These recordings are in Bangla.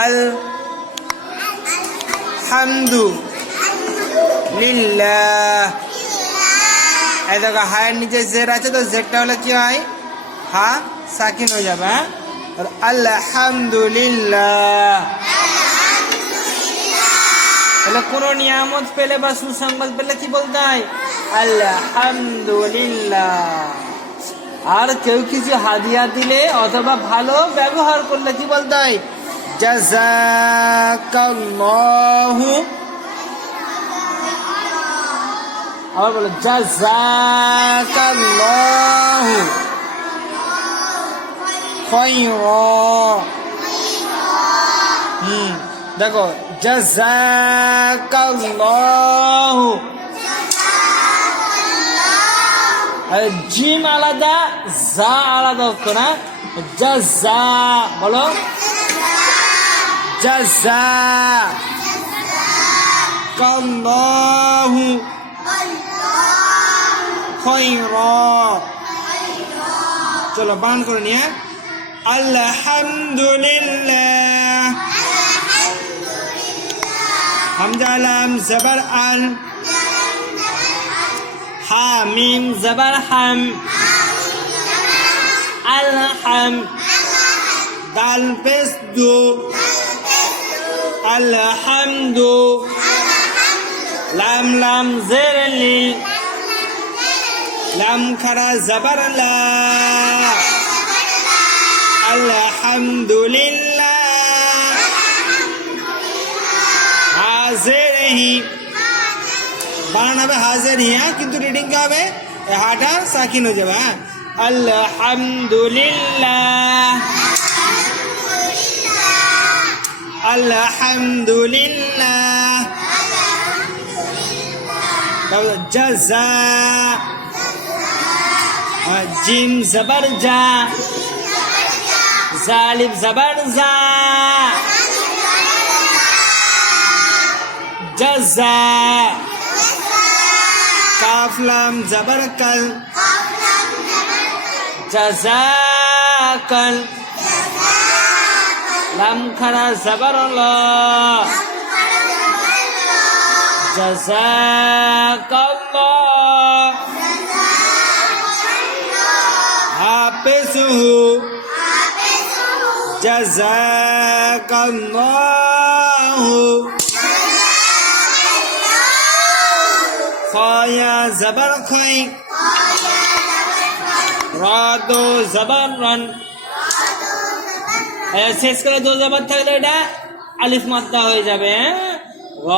আল হামদু লিল্লাহ। এই দেখো হায়ের নিচে জের আছে, তো জেরটা হলে কি হয়? হা সাকিন হয়ে যাবে। হ্যাঁ, আলহামদুলিল্লাহ। তাহলে কোন নিয়ামত পেলে বা সুসংবাদ পেলে কি বলতে হয়? আলহামদুলিল্লাহ। আর কেউ কিছু হাদিয়া দিলে অথবা ভালো ব্যবহার করলে কি বলতে হয়? জাযাকাল্লাহু। আবার বলো জাযাকাল্লাহু খায়রা। দেখো জাযাকাল্লাহু, জিম আলাদা, জা আলাদা হতো না। জাযা বলো, জাযাকাল্লাহু খায়রা। চলো বান করে নিয়ে আলহামদুলিল্লাহ। হামজা লাম জবর আল, হা মিম জবর হাম, আলহাম, দাল পেশ দু, আলহামদু, লাম লাম জের লিল, লাম খারা জবর লা, আলহামদুলিল্লাহ। হাজির হি বানান হবে হাজির হি, কিন্তু রিডিং কে হবে হাটা সাকিন হয়ে যাবে। হ্যাঁ, আলহামদুলিল্লাহ, আলহামদুলিল্লাহ। জাযা, জিম জবর জা, জালিব জবর জা, জাযা। কাফ লাম জবর কল, জাযাকাল, লাম খারা জবর লা, জাযাকাল্লাহ। হাফিজহু, জাযাকাল্লাহু। খায়া জবর খাই, রাদো জবর রান। শেষ করে দো জবর থাকলে এটা আলিফ মাদ্দা হয়ে যাবে। র,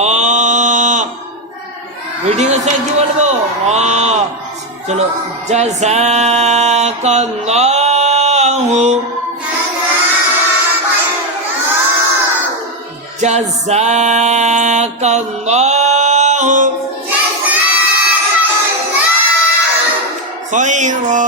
রিডিং এর সময় কি বলবো? র। চলো জাযাকাল্লাহু, জাযাকাল্লাহু খায়রা।